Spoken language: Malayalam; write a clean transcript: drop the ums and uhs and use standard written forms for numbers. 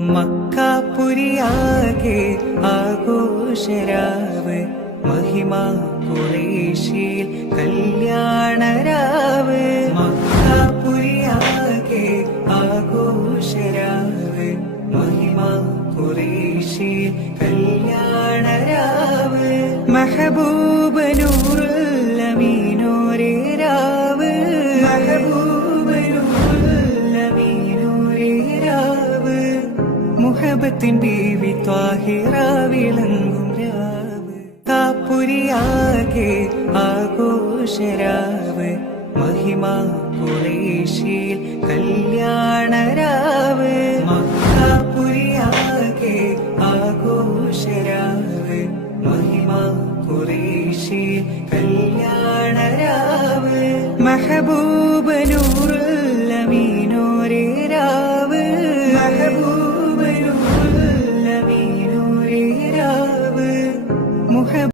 മക്കാപുരിയാകെ ആഘോഷരാവ് മഹിമ ഖുറൈശിൽ കല്യാണരാവ്. മക്കാപുരിയാകെ ആഘോഷരാവ് മഹിമ ഖുറൈശിൽ കല്യാണരാവ്. മെഹബൂബ നൂറുൽ അമീനോരേ രാവ്. മെഹബൂബ നൂറുൽ അമീനോരേ രാവ്. മുഹബത്തിൻ ബീവി ത്വാഹിറ വിളങ്ങും രാവ്. കാപുരിയാകെ ആഘോഷരാവ് മഹിമ ഖുറൈശിൽ കല്യാണരാവ്. മക്കാപുരിയാകെ ആഘോഷരാവ് മഹിമ ഖുറൈശിൽ കല്യാണരാവ്. മെഹബൂബ